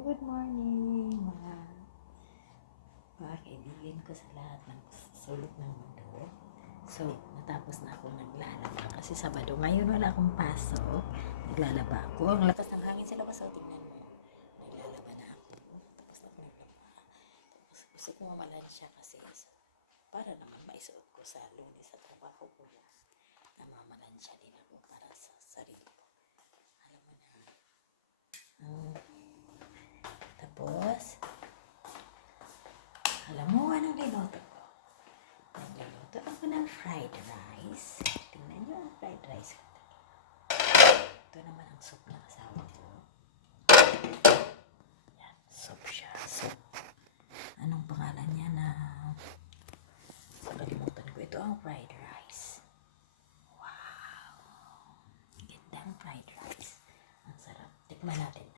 Good morning, mga kaibigan ko sa lahat ng sulok ng mundo. So, natapos na akong naglalaba kasi Sabado. Ngayon wala akong pasok. Naglalaba ako. Ang lakas ng hangin sa labas. So, tignan mo. Naglalaba na ako. Tapos na akong naglaba. Tapos gusto ko mamalansya kasi para naman maisuot ko sa Lunes sa trabaho ko. Namamalansya din ako para sa sarili ko.